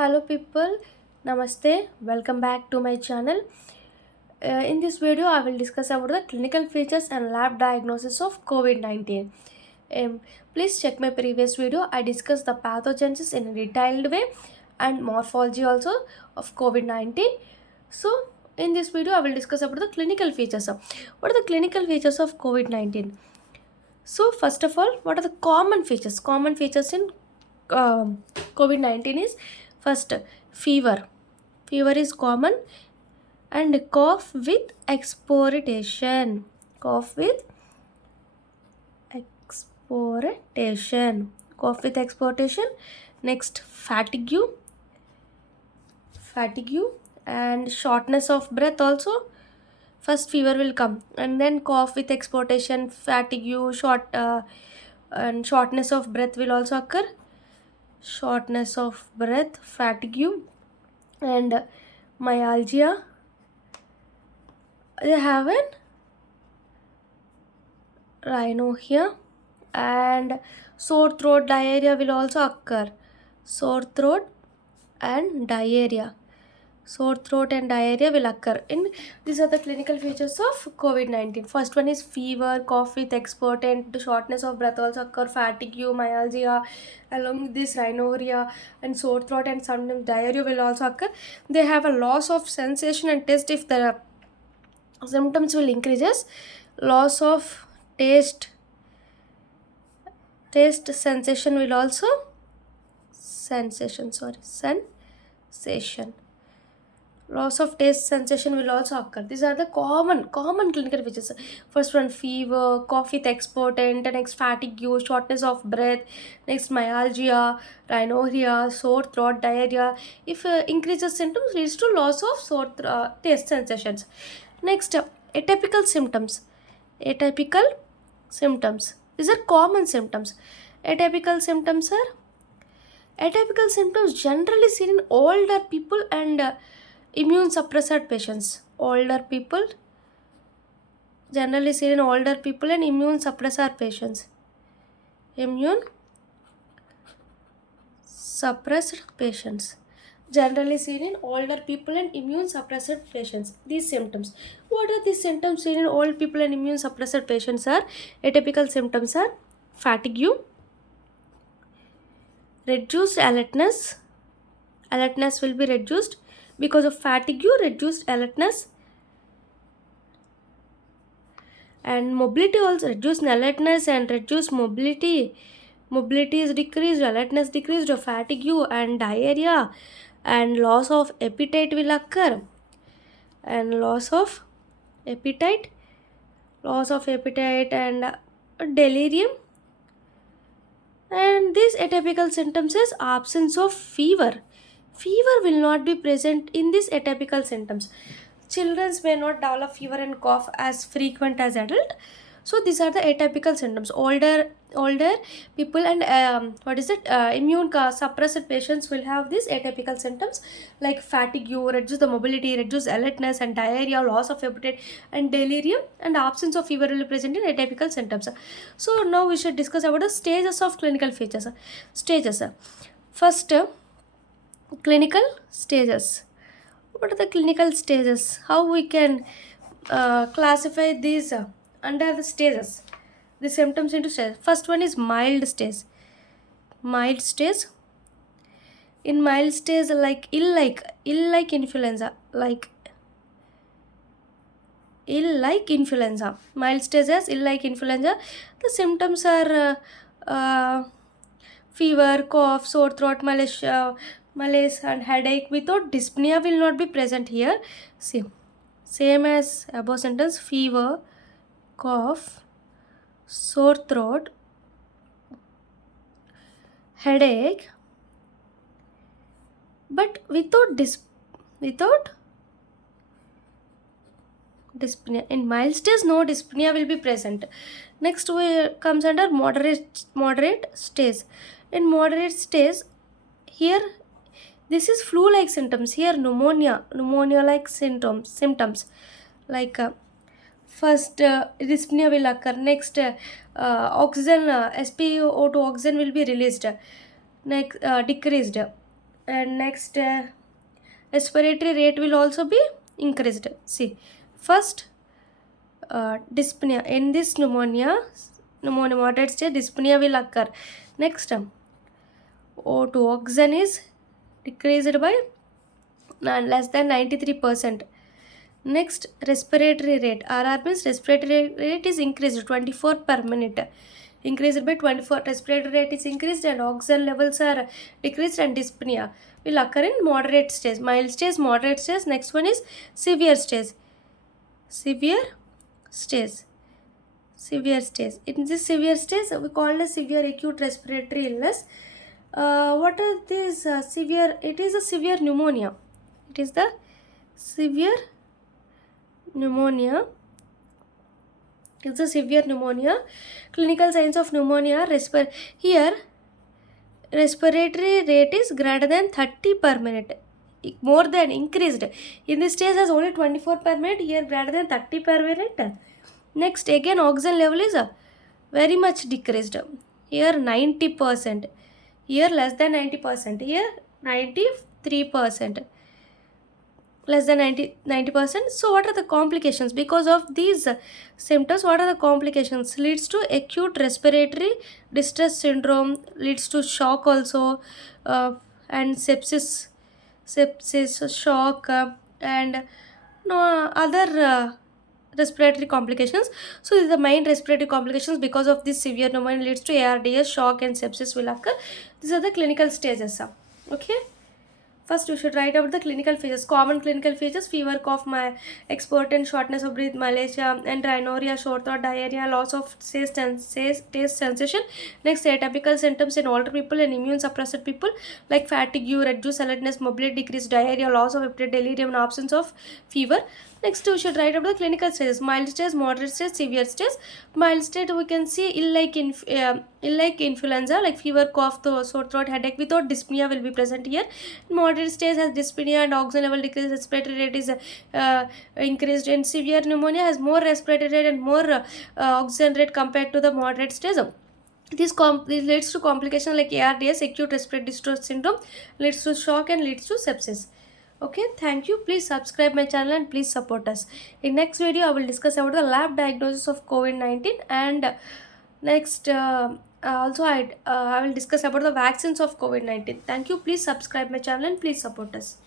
Hello people, Namaste, welcome back to my channel. In this video, I will discuss about the clinical features and lab diagnosis of COVID-19. Um, Please check my previous video. I discussed the pathogenesis in a detailed way and morphology also of COVID-19. So, in this video, I will discuss about the clinical features. What are the clinical features of COVID-19? So, first of all, what are the common features? Common features in COVID-19 is first fever. Fever is common and cough with exportation. Cough with exportation. Cough with exportation. Next, fatigue and shortness of breath also. First fever will come and then cough with exportation, fatigue, and shortness of breath will also occur. Shortness of breath, fatigue, and myalgia. They have an rhinorrhea and sore throat, diarrhea will also occur. Sore throat and diarrhea. Sore throat and diarrhea will occur. These are the clinical features of COVID-19. First one is fever, cough with exportant, shortness of breath also occur, fatigue, myalgia, along with this rhinorrhea and sore throat and sometimes diarrhea will also occur. They have a loss of sensation and taste if the symptoms will increases. Loss of taste sensation will also sensation loss of taste sensation will also occur. These are the common clinical features. First one, fever, cough with exportant, next fatigue, shortness of breath, next myalgia, rhinorrhea, sore throat, diarrhea. If increases symptoms leads to loss of taste sensations. Next, atypical symptoms. Atypical symptoms. These are common symptoms. Atypical symptoms generally seen in older people and immune suppressed patients. Older people generally seen in older people and immune suppressor patients. Immune suppressed patients. Generally seen in older people and immune suppressed patients. These symptoms. What are these symptoms seen in old people and immune suppressed patients are? Atypical symptoms are fatigue, reduced alertness. Alertness will be reduced because of fatigue, reduced alertness. And mobility also, reduced alertness and reduced mobility. Mobility is decreased, alertness decreased, fatigue and diarrhea and loss of appetite will occur. And loss of appetite and delirium. And this atypical symptoms is absence of fever. Fever will not be present in these atypical symptoms. Children may not develop fever and cough as frequent as adult. So these are the atypical symptoms. Older people and immune suppressed patients will have these atypical symptoms like fatigue, reduce the mobility, reduce alertness and diarrhea, loss of appetite and delirium, and absence of fever will be present in atypical symptoms. So now we should discuss about the stages of clinical features. Stages. First, clinical stages. What are the clinical stages? How we can classify these under the stages, the symptoms into stages? First one is mild stage. Mild stage. In mild stage, like ill-like influenza, mild stage as ill-like influenza. The symptoms are fever, cough, sore throat, malaise and headache without dyspnea will not be present here. See, same as above sentence, fever, cough, sore throat, headache, but without dyspnea. In mild stage, no dyspnea will be present. Next comes under moderate stage. In moderate stage, here this is flu-like symptoms. Here pneumonia-like symptoms like first dyspnea will occur. Next oxygen, SpO2 oxygen will be released, next decreased. And next, respiratory rate will also be increased. See, first, dyspnea. In this pneumonia moderate stage, dyspnea will occur. Next, O2 oxygen is decreased by less than 93%. Next, respiratory rate. RR means respiratory rate is increased 24 per minute. Increased by 24. Respiratory rate is increased and oxygen levels are decreased, and dyspnea will occur in moderate stage. Mild stage, moderate stage. Next one is severe stage. Severe stage. Severe stage. In this severe stage, we call as severe acute respiratory illness. What are these severe? It is a severe pneumonia. It is the severe pneumonia. It's a severe pneumonia. Clinical signs of pneumonia. Here, respiratory rate is greater than 30 per minute. More than increased. In this stage has only 24 per minute. Here greater than 30 per minute. Next, again oxygen level is very much decreased. Here 90%. Here less than 90%. Here 93%. Less than 90%. So what are the complications because of these symptoms? What are the complications? Leads to acute respiratory distress syndrome, leads to shock also, and sepsis, shock, and no other respiratory complications. So these are the main respiratory complications because of this severe pneumonia leads to ARDS, shock and sepsis will occur. These are the clinical stages. Okay. First, you should write about the clinical features. Common clinical features: fever, cough, export and shortness of breath, malaise, and rhinorrhea, sore throat, diarrhea, loss of taste sensation. Next, atypical symptoms in older people and immune suppressed people like fatigue, reduced alertness, mobility, decreased diarrhea, loss of appetite, delirium, and absence of fever. Next, we should write about the clinical stages: mild stage, moderate stage, severe stage. Mild stage, we can see ill like influenza, like fever, cough, sore throat, headache without dyspnea will be present here. Moderate stage has dyspnea and oxygen level decreased, respiratory rate is increased, and severe pneumonia has more respiratory rate and more oxygen rate compared to the moderate stage. This leads to complications like ARDS, acute respiratory distress syndrome, leads to shock and leads to sepsis. Okay, thank you. Please subscribe my channel and please support us. In next video, I will discuss about the lab diagnosis of COVID-19, and next also I will discuss about the vaccines of COVID-19. Thank you. Please subscribe my channel and please support us.